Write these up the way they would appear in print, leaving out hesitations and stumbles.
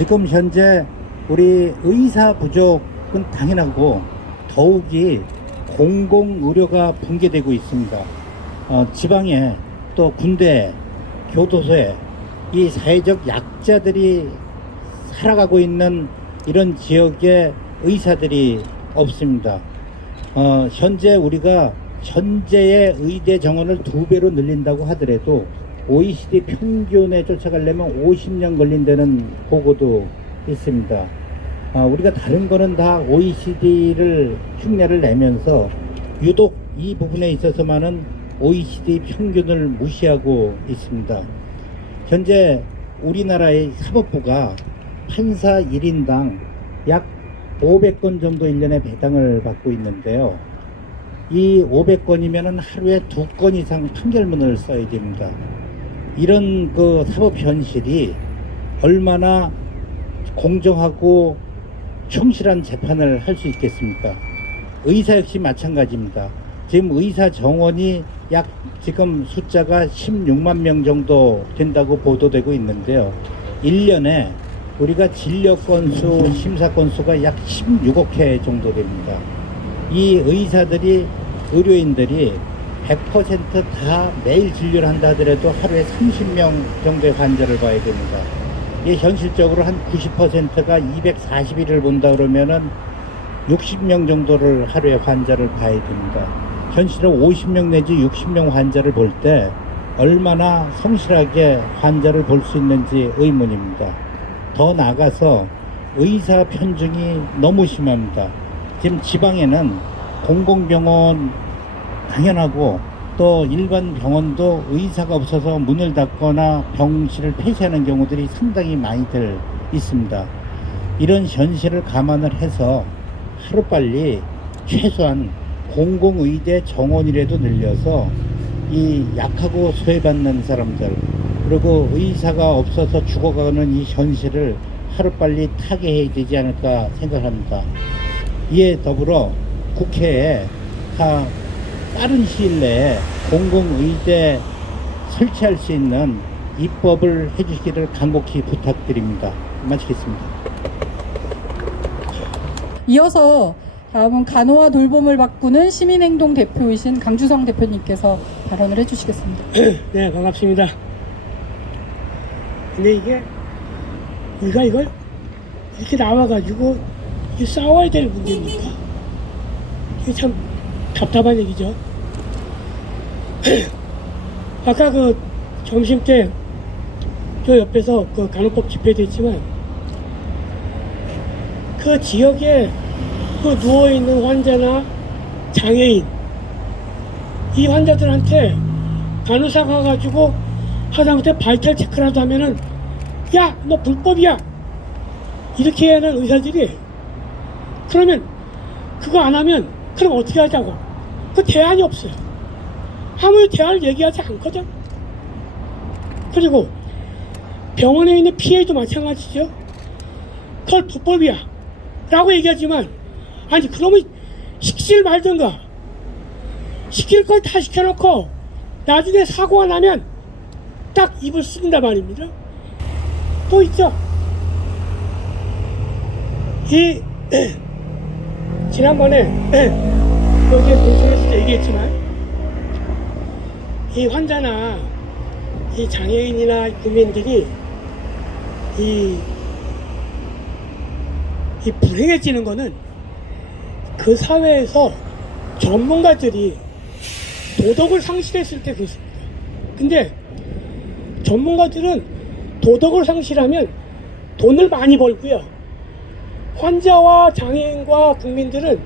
지금 현재 우리 의사 부족은 당연하고 더욱이 공공의료가 붕괴되고 있습니다. 지방에 또 군대, 교도소에 이 사회적 약자들이 살아가고 있는 이런 지역에 의사들이 없습니다. 현재 우리가 현재의 의대 정원을 2배로 늘린다고 하더라도 OECD 평균에 쫓아가려면 50년 걸린다는 보고도 있습니다. 우리가 다른 거는 다 OECD를 흉내를 내면서 유독 이 부분에 있어서만은 OECD 평균을 무시하고 있습니다. 현재 우리나라의 사법부가 판사 1인당 약 500건 정도 1년에 배당을 받고 있는데요. 이 500건이면 하루에 2건 이상 판결문을 써야 됩니다. 이런 그 사법 현실이 얼마나 공정하고 충실한 재판을 할 수 있겠습니까? 의사 역시 마찬가지입니다. 지금 의사 정원이 약 지금 숫자가 16만 명 정도 된다고 보도되고 있는데요. 1년에 우리가 진료 건수, 심사 건수가 약 16억 회 정도 됩니다. 이 의사들이, 의료인들이 100% 매일 진료를 한다 하더라도 하루에 30명 정도의 환자를 봐야 됩니다. 이게 현실적으로 한 90%가 240일을 본다 그러면은 60명 정도를 하루에 환자를 봐야 됩니다. 현실은 50명 내지 60명 환자를 볼 때 얼마나 성실하게 환자를 볼 수 있는지 의문입니다. 더 나아가서 의사 편중이 너무 심합니다. 지금 지방에는 공공병원 당연하고 또 일반 병원도 의사가 없어서 문을 닫거나 병실을 폐쇄하는 경우들이 상당히 많이들 있습니다. 이런 현실을 감안을 해서 하루빨리 최소한 공공의대 정원이라도 늘려서 이 약하고 소외받는 사람들, 그리고 의사가 없어서 죽어가는 이 현실을 하루빨리 타개해야 되지 않을까 생각합니다. 이에 더불어 국회에 빠른 시일 내에 공공의대 설치할 수 있는 입법을 해주시기를 간곡히 부탁드립니다. 마치겠습니다. 이어서 다음은 간호와 돌봄을 바꾸는 시민행동 대표이신 강주성 대표님께서 발언을 해주시겠습니다. 네, 반갑습니다. 근데 이게 우리가 이걸 이렇게 나와가지고 이게 싸워야 될 문제입니까? 이게 참 답답한 얘기죠. 아까 그 점심 때 저 옆에서 그 간호법 집회도 했지만 그 지역에 그 누워있는 환자나 장애인 이 환자들한테 간호사가 가가지고 하다못해 바이탈 체크라도 하면은 야, 너 불법이야 이렇게 하는 의사들이 그러면 그거 안 하면 그럼 어떻게 하자고? 그 대안이 없어요. 아무 대안을 얘기하지 않거든. 그리고 병원에 있는 PA도 마찬가지죠. 그걸 불법이야 라고 얘기하지만 아니 그러면 시키질 말든가. 시킬 걸 다 시켜놓고 나중에 사고가 나면 딱 입을 쓴단 말입니다. 또 있죠. 지난번에 여기 방송에서도 얘기했지만 이 환자나 이 장애인이나 국민들이 이 불행해지는 거는 그 사회에서 전문가들이 도덕을 상실했을 때 그렇습니다. 근데 전문가들은 도덕을 상실하면 돈을 많이 벌고요. 환자와 장애인과 국민들은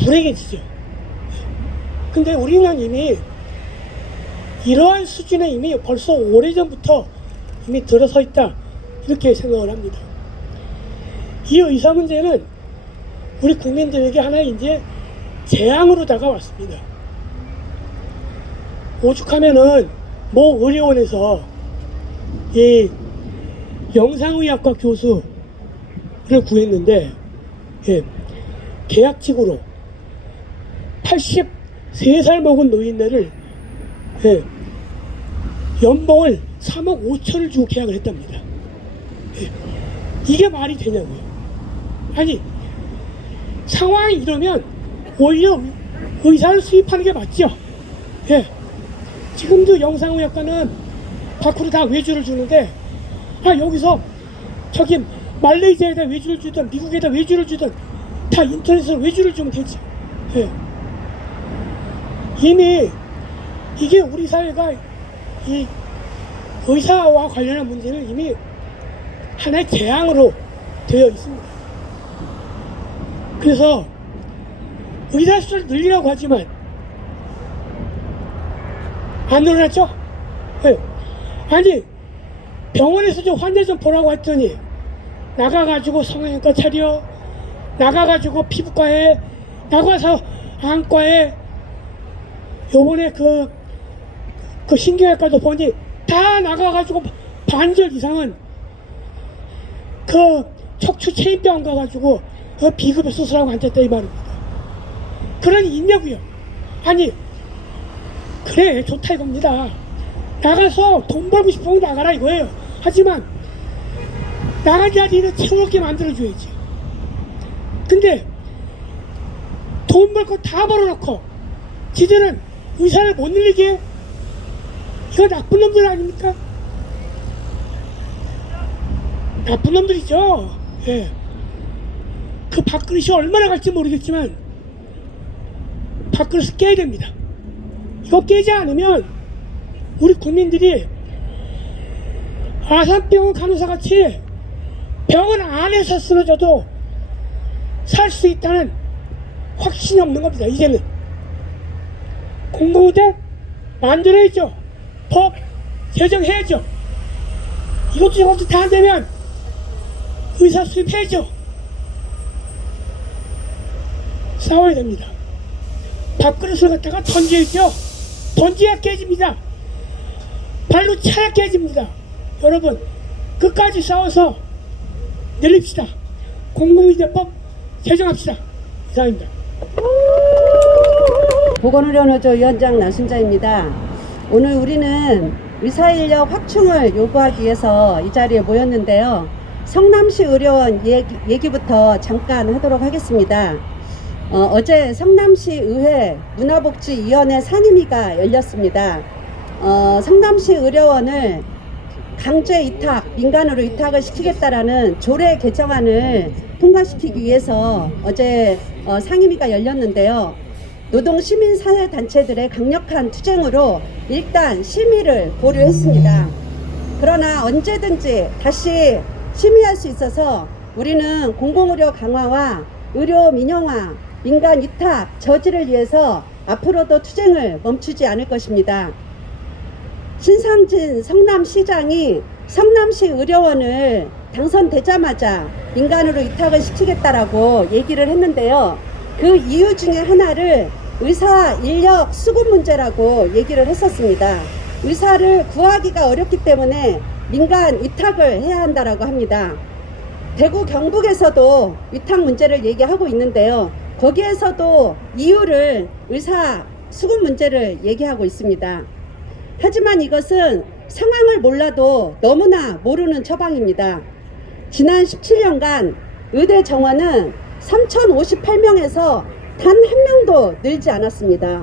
불행해지죠. 근데 우리는 이미 이러한 수준에 이미 벌써 오래전부터 이미 들어서 있다 이렇게 생각을 합니다. 이 의사 문제는 우리 국민들에게 하나의 이제 재앙으로 다가왔습니다. 오죽하면은 모 의료원에서 이 영상의학과 교수를 구했는데 계약직으로 83살 먹은 노인네를 연봉을 3억 5천을 주고 계약을 했답니다. 이게 말이 되냐고요. 아니, 상황이 이러면 오히려 의사를 수입하는 게 맞죠. 예. 지금도 영상의학과는 밖으로 다 외주를 주는데, 여기서 저기 말레이시아에다 외주를 주든 미국에다 외주를 주든 다 인터넷으로 외주를 주면 되지. 예. 이미 이게 우리 사회가 이 의사와 관련한 문제는 이미 하나의 재앙으로 되어 있습니다. 그래서 의사 수를 늘리라고 하지만 안 늘어났죠? 네. 아니, 병원에서 좀 환자 좀 보라고 했더니 나가가지고 성형외과 차려, 나가가지고 피부과에, 나가서 안과에, 요번에 그 신경외과도 보니 다 나가가지고 반절 이상은 그 척추 체인병 가가지고 비급여 수술하고 앉았다 이 말입니다. 그러니 있냐고요. 아니, 그래 좋다 이겁니다. 나가서 돈 벌고 싶으면 나가라 이거예요. 하지만 나간 자리는 채울 게 만들어줘야지. 근데 돈 벌 거 다 벌어놓고 지들은 의사를 못 늘리게, 이거 나쁜 놈들 아닙니까? 나쁜 놈들이죠. 예. 그 밥그릇이 얼마나 갈지 모르겠지만 밥그릇을 깨야 됩니다. 이거 깨지 않으면 우리 국민들이 아산병원 간호사같이 병원 안에서 쓰러져도 살 수 있다는 확신이 없는 겁니다. 이제는 공공의대 만들어야죠. 법 제정해야죠. 이것도 저것도 다 안되면 의사 수입해야죠. 싸워야 됩니다. 밥그릇을 갖다가 던져야죠. 던져야 깨집니다. 발로 차야 깨집니다. 여러분, 끝까지 싸워서 늘립시다. 공공의대법 제정합시다. 이상입니다. 보건의료노조 위원장 나순자입니다. 오늘 우리는 의사인력 확충을 요구하기 위해서 이 자리에 모였는데요. 성남시 의료원 얘기부터 잠깐 하도록 하겠습니다. 어제 성남시 의회 문화복지위원회 상임위가 열렸습니다. 성남시 의료원을 강제 위탁, 민간으로 위탁을 시키겠다라는 조례 개정안을 통과시키기 위해서 어제 상임위가 열렸는데요. 노동 시민사회단체들의 강력한 투쟁으로 일단 심의를 보류했습니다. 그러나 언제든지 다시 심의할 수 있어서 우리는 공공의료 강화와 의료 민영화, 민간 위탁 저지를 위해서 앞으로도 투쟁을 멈추지 않을 것입니다. 신상진 성남시장이 성남시 의료원을 당선되자마자 민간으로 위탁을 시키겠다라고 얘기를 했는데요. 그 이유 중에 하나를 의사 인력 수급 문제라고 얘기를 했었습니다. 의사를 구하기가 어렵기 때문에 민간 위탁을 해야 한다라고 합니다. 대구 경북에서도 위탁 문제를 얘기하고 있는데요. 거기에서도 이유를 의사 수급 문제를 얘기하고 있습니다. 하지만 이것은 상황을 몰라도 너무나 모르는 처방입니다. 지난 17년간 의대 정원은 3,058명에서 단 한 명도 늘지 않았습니다.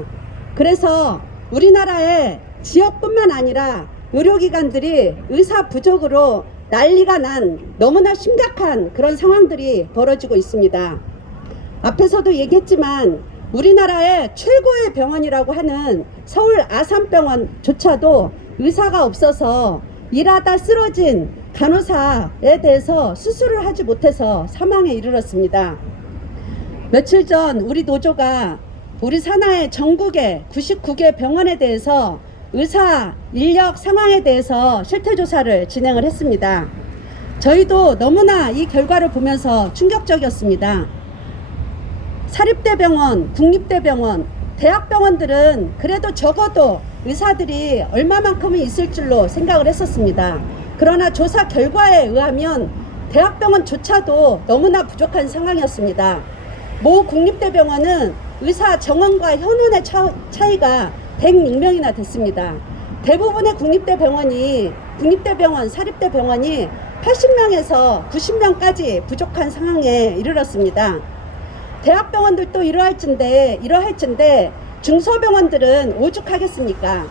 그래서 우리나라의 지역뿐만 아니라 의료기관들이 의사 부족으로 난리가 난 너무나 심각한 그런 상황들이 벌어지고 있습니다. 앞에서도 얘기했지만 우리나라의 최고의 병원이라고 하는 서울 아산병원조차도 의사가 없어서 일하다 쓰러진 간호사에 대해서 수술을 하지 못해서 사망에 이르렀습니다. 며칠 전 우리 노조가 우리 산하의 전국의 99개 병원에 대해서 의사 인력 상황에 대해서 실태조사를 진행을 했습니다. 저희도 너무나 이 결과를 보면서 충격적이었습니다. 사립대병원, 국립대병원, 대학병원들은 그래도 적어도 의사들이 얼마만큼은 있을 줄로 생각을 했었습니다. 그러나 조사 결과에 의하면 대학병원조차도 너무나 부족한 상황이었습니다. 모 국립대병원은 의사 정원과 현원의 차이가 106명이나 됐습니다. 대부분의 국립대병원, 사립대병원이 80명에서 90명까지 부족한 상황에 이르렀습니다. 대학병원들도 이러할 텐데 중소병원들은 오죽하겠습니까?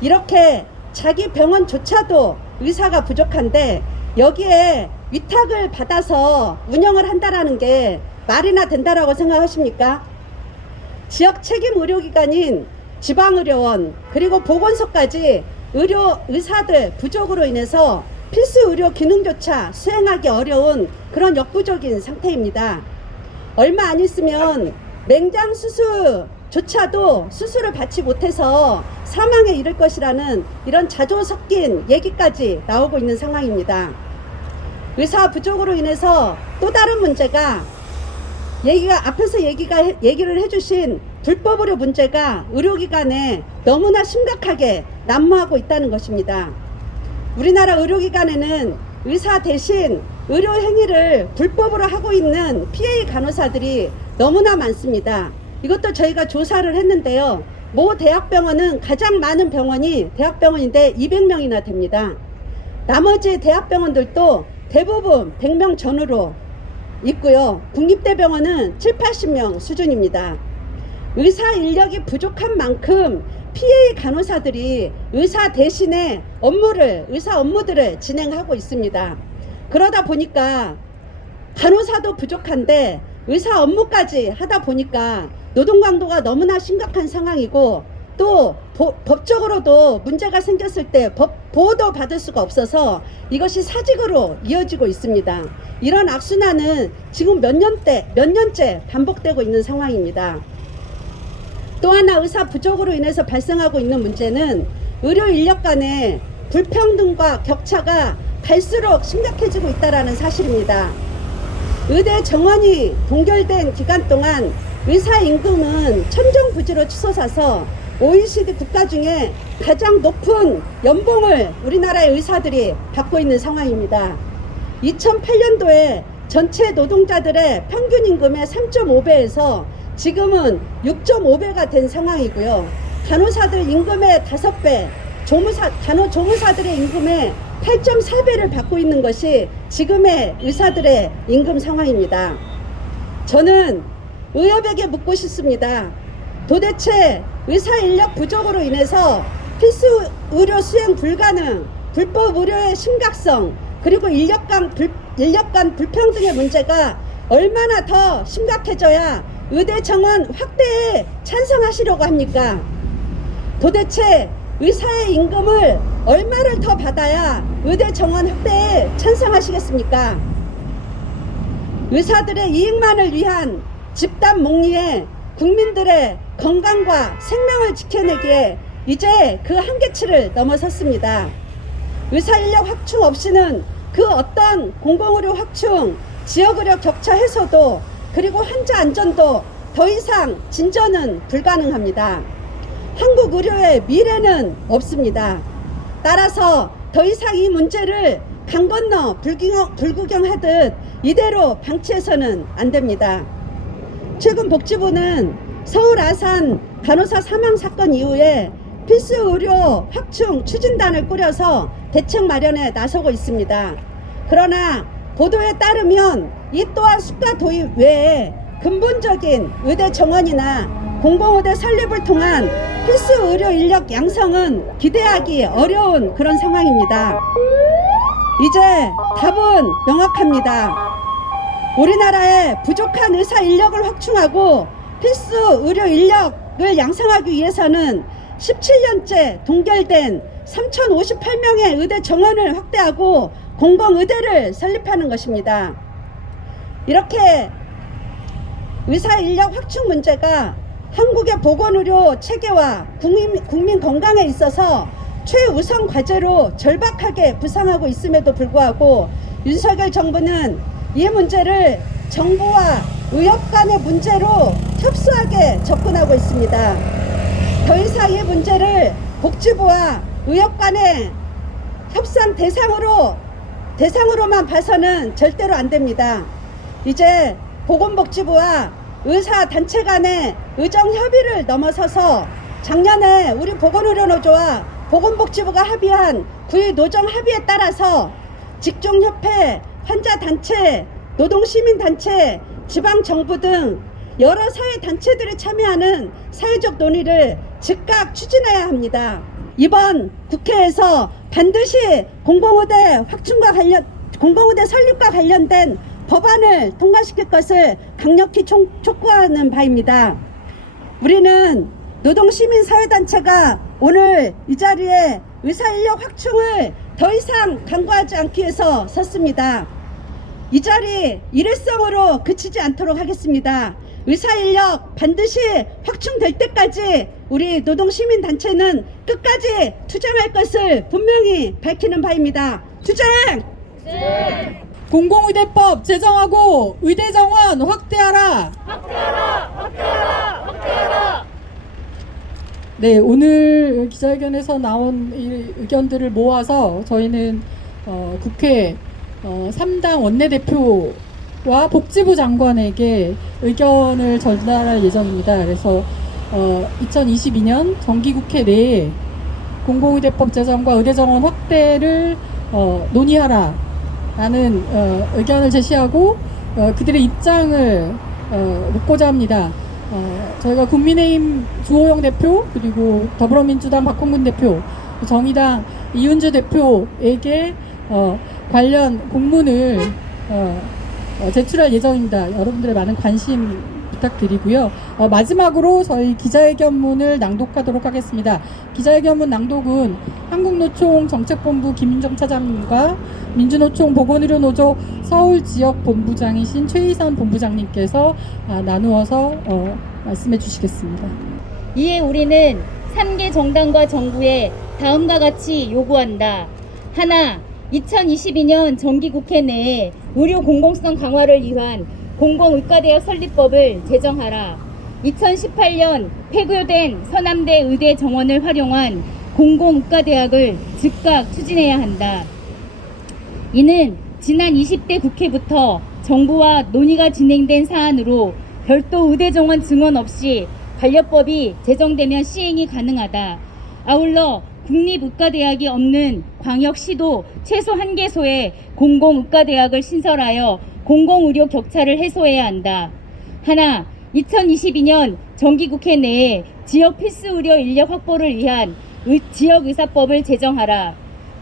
이렇게 자기 병원조차도 의사가 부족한데 여기에 위탁을 받아서 운영을 한다라는 게 말이나 된다라고 생각하십니까? 지역 책임 의료기관인 지방의료원 그리고 보건소까지 의사들 부족으로 인해서 필수 의료 기능조차 수행하기 어려운 그런 역부족인 상태입니다. 얼마 안 있으면 맹장 수술조차도 수술을 받지 못해서 사망에 이를 것이라는 이런 자조 섞인 얘기까지 나오고 있는 상황입니다. 의사 부족으로 인해서 또 다른 문제가 앞에서 얘기를 해주신 불법 의료 문제가 의료기관에 너무나 심각하게 난무하고 있다는 것입니다. 우리나라 의료기관에는 의사 대신 의료 행위를 불법으로 하고 있는 PA 간호사들이 너무나 많습니다. 이것도 저희가 조사를 했는데요. 모 대학병원은 가장 많은 병원이 대학병원인데 200명이나 됩니다. 나머지 대학병원들도 대부분 100명 전후로 있고요. 국립대병원은 7, 80명 수준입니다. 의사 인력이 부족한 만큼 PA 간호사들이 의사 대신에 의사 업무들을 진행하고 있습니다. 그러다 보니까 간호사도 부족한데 의사 업무까지 하다 보니까 노동 강도가 너무나 심각한 상황이고 또 법적으로도 문제가 생겼을 때 보호도 받을 수가 없어서 이것이 사직으로 이어지고 있습니다. 이런 악순환은 지금 몇 년째 반복되고 있는 상황입니다. 또 하나 의사 부족으로 인해서 발생하고 있는 문제는 의료 인력 간의 불평등과 격차가 갈수록 심각해지고 있다는 사실입니다. 의대 정원이 동결된 기간 동안 의사 임금은 천정부지로 치솟아서 OECD 국가 중에 가장 높은 연봉을 우리나라의 의사들이 받고 있는 상황입니다. 2008년도에 전체 노동자들의 평균 임금의 3.5배에서 지금은 6.5배가 된 상황이고요. 간호사들 임금의 5배, 조무사들의 임금의 8.4배를 받고 있는 것이 지금의 의사들의 임금 상황입니다. 저는 의협에게 묻고 싶습니다. 도대체 의사 인력 부족으로 인해서 필수 의료 수행 불가능, 불법 의료의 심각성, 그리고 인력 간 불평등의 문제가 얼마나 더 심각해져야 의대 정원 확대에 찬성하시려고 합니까? 도대체 의사의 임금을 얼마를 더 받아야 의대 정원 확대에 찬성하시겠습니까? 의사들의 이익만을 위한 집단 목리에 국민들의 건강과 생명을 지켜내기에 이제 그 한계치를 넘어섰습니다. 의사 인력 확충 없이는 그 어떤 공공의료 확충, 지역의료 격차 해소도 그리고 환자 안전도 더 이상 진전은 불가능합니다. 한국 의료의 미래는 없습니다. 따라서 더 이상 이 문제를 강 건너 불구경하듯 이대로 방치해서는 안 됩니다. 최근 복지부는 서울 아산 간호사 사망 사건 이후에 필수 의료 확충 추진단을 꾸려서 대책 마련에 나서고 있습니다. 그러나 보도에 따르면 이 또한 수가 도입 외에 근본적인 의대 정원이나 공공의대 설립을 통한 필수 의료 인력 양성은 기대하기 어려운 그런 상황입니다. 이제 답은 명확합니다. 우리나라의 부족한 의사 인력을 확충하고 필수 의료 인력을 양성하기 위해서는 17년째 동결된 3,058명의 의대 정원을 확대하고 공공의대를 설립하는 것입니다. 이렇게 의사 인력 확충 문제가 한국의 보건의료 체계와 국민 건강에 있어서 최우선 과제로 절박하게 부상하고 있음에도 불구하고 윤석열 정부는 이 문제를 정부와 의협 간의 문제로 협소하게 접근하고 있습니다. 더 이상 이 문제를 복지부와 의협 간의 협상 대상으로만 봐서는 절대로 안 됩니다. 이제 보건복지부와 의사단체 간의 의정협의를 넘어서서 작년에 우리 보건의료노조와 보건복지부가 합의한 9.2 노정 합의에 따라서 직종협회, 환자단체, 노동시민단체, 지방정부 등 여러 사회단체들이 참여하는 사회적 논의를 즉각 추진해야 합니다. 이번 국회에서 반드시 공공의대 설립과 관련된 법안을 통과시킬 것을 강력히 촉구하는 바입니다. 우리는 노동시민사회단체가 오늘 이 자리에 의사인력 확충을 더 이상 강구하지 않기 위해서 섰습니다. 이 자리 일회성으로 그치지 않도록 하겠습니다. 의사인력 반드시 확충될 때까지 우리 노동시민단체는 끝까지 투쟁할 것을 분명히 밝히는 바입니다. 투쟁! 공공의대법 제정하고 의대 정원 확대하라. 네, 오늘 기자회견에서 나온 이 의견들을 모아서 저희는 국회 3당 원내대표와 복지부 장관에게 의견을 전달할 예정입니다. 그래서 2022년 정기국회 내에 공공의대법 제정과 의대 정원 확대를 논의하라 라는 의견을 제시하고 그들의 입장을 묻고자 합니다. 저희가 국민의힘 주호영 대표, 그리고 더불어민주당 박홍근 대표, 정의당 이은주 대표에게 관련 공문을 제출할 예정입니다. 여러분들의 많은 관심 부탁드리고요. 마지막으로 저희 기자회견문을 낭독하도록 하겠습니다. 기자회견문 낭독은 한국노총 정책본부 김윤정 차장님과 민주노총 보건의료노조 서울지역본부장이신 최희선 본부장님께서 나누어서 말씀해 주시겠습니다. 이에 우리는 3개 정당과 정부에 다음과 같이 요구한다. 하나, 2022년 정기국회 내에 의료 공공성 강화를 위한 공공의과대학 설립법을 제정하라. 2018년 폐교된 서남대 의대 정원을 활용한 공공의과대학을 즉각 추진해야 한다. 이는 지난 20대 국회부터 정부와 논의가 진행된 사안으로 별도 의대 정원 증원 없이 관련법이 제정되면 시행이 가능하다. 아울러 국립의과대학이 없는 광역시도 최소 1개소에 공공의과대학을 신설하여 공공의료 격차를 해소해야 한다. 하나, 2022년 정기국회 내에 지역 필수의료 인력 확보를 위한 지역의사법을 제정하라.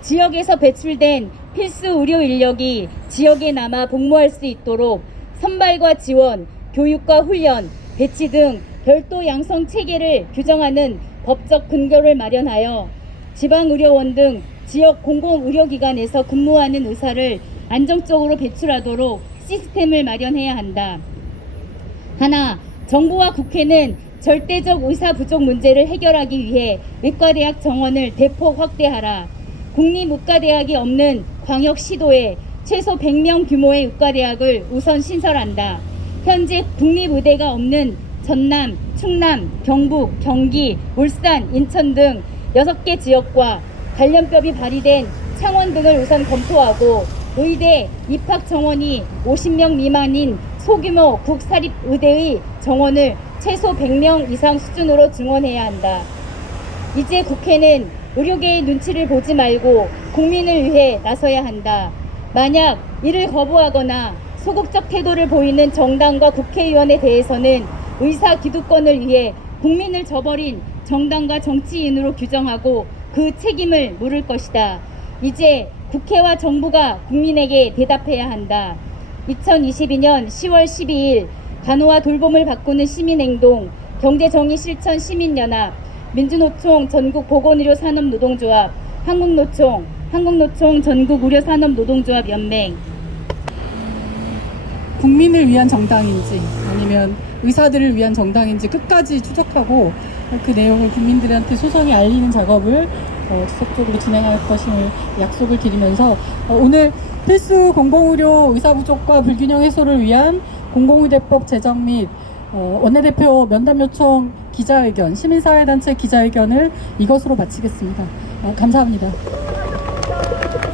지역에서 배출된 필수의료 인력이 지역에 남아 복무할 수 있도록 선발과 지원, 교육과 훈련, 배치 등 별도 양성 체계를 규정하는 법적 근거를 마련하여 지방의료원 등 지역 공공의료기관에서 근무하는 의사를 안정적으로 배출하도록 시스템을 마련해야 한다. 하나, 정부와 국회는 절대적 의사 부족 문제를 해결하기 위해 의과대학 정원을 대폭 확대하라. 국립의과대학이 없는 광역시도에 최소 100명 규모의 의과대학을 우선 신설한다. 현재 국립의대가 없는 전남, 충남, 경북, 경기, 울산, 인천 등 6개 지역과 관련법이 발의된 창원 등을 우선 검토하고 의대 입학 정원이 50명 미만인 소규모 국사립의대의 정원을 최소 100명 이상 수준으로 증원해야 한다. 이제 국회는 의료계의 눈치를 보지 말고 국민을 위해 나서야 한다. 만약 이를 거부하거나 소극적 태도를 보이는 정당과 국회의원에 대해서는 의사 기득권을 위해 국민을 저버린 정당과 정치인으로 규정하고 그 책임을 물을 것이다. 이제 국회와 정부가 국민에게 대답해야 한다. 2022년 10월 12일 간호와 돌봄을 바꾸는 시민행동, 경제정의 실천 시민연합, 민주노총 전국보건의료산업노동조합, 한국노총 전국의료산업노동조합 연맹. 국민을 위한 정당인지 아니면 의사들을 위한 정당인지 끝까지 추적하고 그 내용을 국민들한테 소상히 알리는 작업을 지속적으로 진행할 것임을 약속을 드리면서 오늘 필수 공공의료 의사 부족과 불균형 해소를 위한 공공의대법 제정 및 원내대표 면담 요청 기자회견, 시민사회단체 기자회견을 이것으로 마치겠습니다. 감사합니다.